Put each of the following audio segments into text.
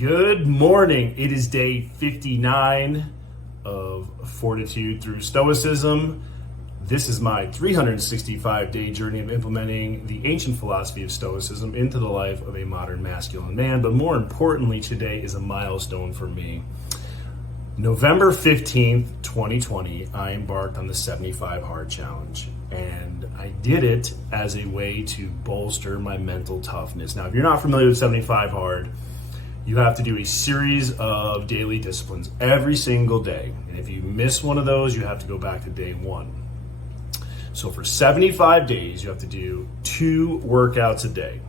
Good morning. It is day 59 of Fortitude through Stoicism. This is my 365-day journey of implementing the ancient philosophy of Stoicism into the life of a modern masculine man. But more importantly, today is a milestone for me. November 15th, 2020, I embarked on the 75 Hard Challenge. And I did it as a way to bolster my mental toughness. Now, if you're not familiar with 75 Hard, you have to do a series of daily disciplines every single day. And if you miss one of those, you have to go back to day one. So for 75 days, you have to do 2 workouts a day.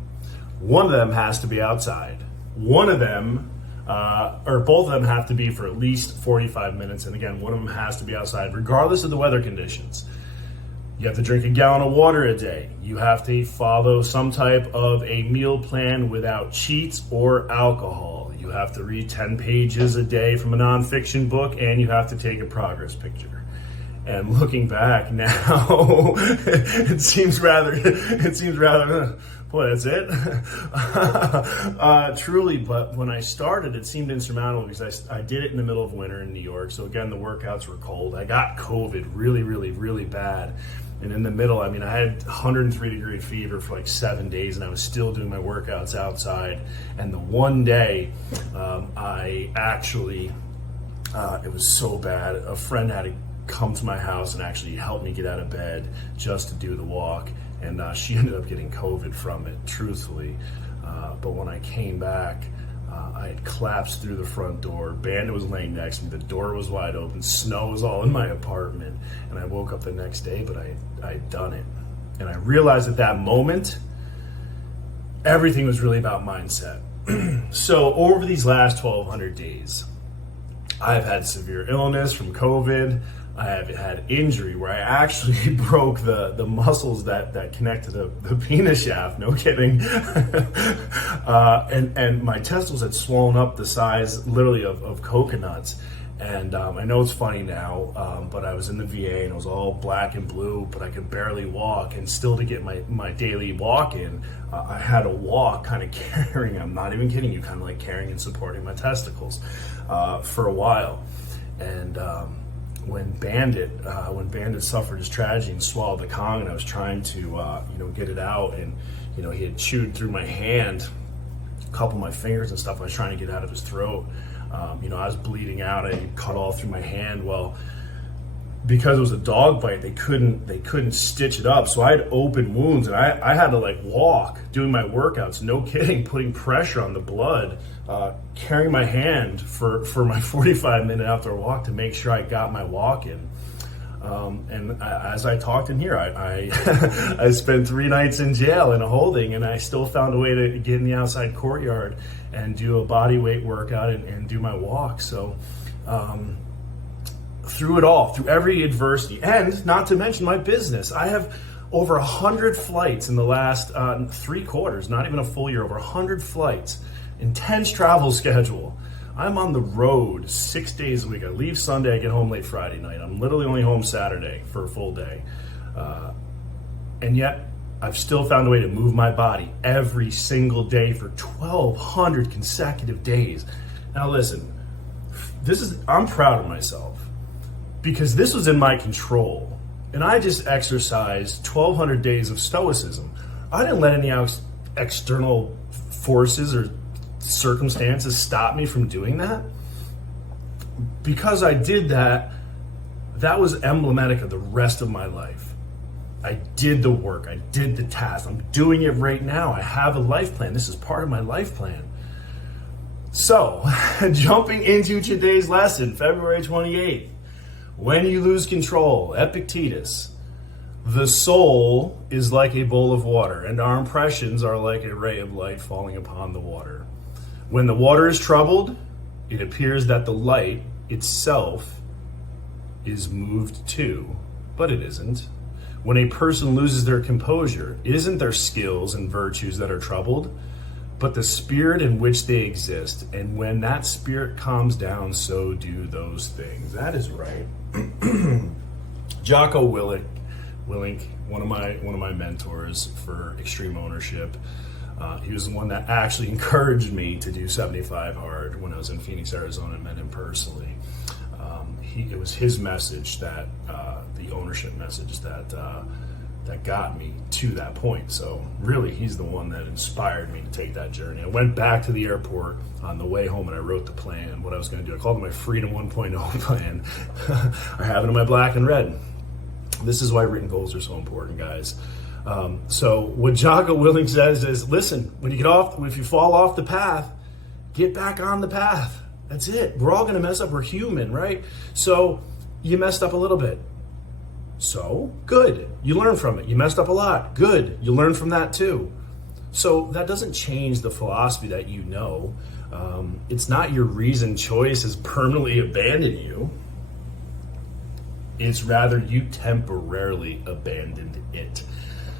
One of them has to be outside. One of them, or both of them have to be for at least 45 minutes. And again, one of them has to be outside, regardless of the weather conditions. You have to drink a gallon of water a day. You have to follow some type of a meal plan without cheats or alcohol. You have to read 10 pages a day from a nonfiction book, and you have to take a progress picture. And looking back now, it seems rather, boy, that's it. Truly, but when I started, it seemed insurmountable because I did it in the middle of winter in New York. So again, the workouts were cold. I got COVID really bad. And in the middle, I had 103-degree fever for like 7 days, and I was still doing my workouts outside. And the one day, I actually, it was so bad, a friend had to come to my house and actually help me get out of bed just to do the walk. And she ended up getting COVID from it, truthfully. But when I came back, I had collapsed through the front door. Bandit was laying next to me. The door was wide open. Snow was all in my apartment. And I woke up the next day, but I'd done it. And I realized at that moment, everything was really about mindset. So over these last 1,200 days, I've had severe illness from COVID. I have had injury where I actually broke the muscles that connect to the penis shaft. No kidding. And my testicles had swollen up the size literally of coconuts. And I know it's funny now, but I was in the VA and it was all black and blue, but I could barely walk. And still to get my daily walk in, I had to walk kind of carrying, I'm not even kidding you, kind of like carrying and supporting my testicles for a while. And when Bandit suffered his tragedy and swallowed the Kong, and I was trying to get it out, and he had chewed through my hand, a couple of my fingers and stuff. I was trying to get out of his throat. I was bleeding out. I cut all through my hand. Well, because it was a dog bite, they couldn't stitch it up. So I had open wounds, and I had to walk, doing my workouts, no kidding, putting pressure on the blood, carrying my hand for my 45-minute outdoor walk to make sure I got my walk in. And as I talked in here, I spent 3 nights in jail in a holding, and I still found a way to get in the outside courtyard and do a body weight workout and do my walk. So through it all, through every adversity, and not to mention my business, I have over 100 flights in the last 3 quarters, not even a full year, over 100 flights, intense travel schedule. I'm on the road 6 days a week. I leave Sunday, I get home late Friday night. I'm literally only home Saturday for a full day. And yet, I've still found a way to move my body every single day for 1,200 consecutive days. Now listen, I'm proud of myself because this was in my control. And I just exercised 1,200 days of stoicism. I didn't let any external forces or circumstances stop me from doing that. Because I did that, that was emblematic of the rest of my life. I did the work, I did the task, I'm doing it right now. I have a life plan. This is part of my life plan. So, jumping into today's lesson, February 28th, when you lose control, Epictetus. The soul is like a bowl of water, and our impressions are like a ray of light falling upon the water. When the water is troubled, it appears that the light itself is moved too, but it isn't. When a person loses their composure, it isn't their skills and virtues that are troubled, but the spirit in which they exist. And when that spirit calms down, so do those things. That is right. Jocko Willink, one of my mentors for extreme ownership, He was the one that actually encouraged me to do 75 hard when I was in Phoenix, Arizona, and met him personally. It was his message, that the ownership message, that got me to that point. So really, he's the one that inspired me to take that journey. I went back to the airport on the way home and I wrote the plan, what I was going to do. I called it my Freedom 1.0 plan. I have it in my black and red. This is why written goals are so important, guys. So what Jocko Willink says is, listen, if you fall off the path, get back on the path. That's it. We're all going to mess up. We're human, right? So you messed up a little bit. So good. You learn from it. You messed up a lot. Good. You learn from that too. So that doesn't change the philosophy that you know. It's not your reasoned choice has permanently abandoned you. It's rather you temporarily abandoned it.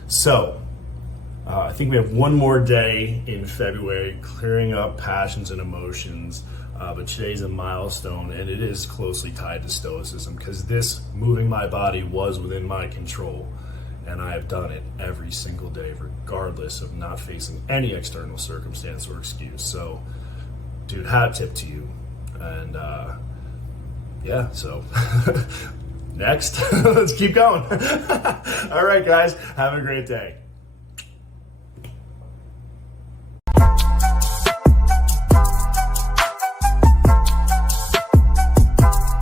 So I think we have one more day in February, clearing up passions and emotions. But today's a milestone, and it is closely tied to Stoicism, because this moving my body was within my control, and I have done it every single day, regardless of not facing any external circumstance or excuse. So, dude, hat tip to you. And so next, let's keep going. All right, guys, have a great day.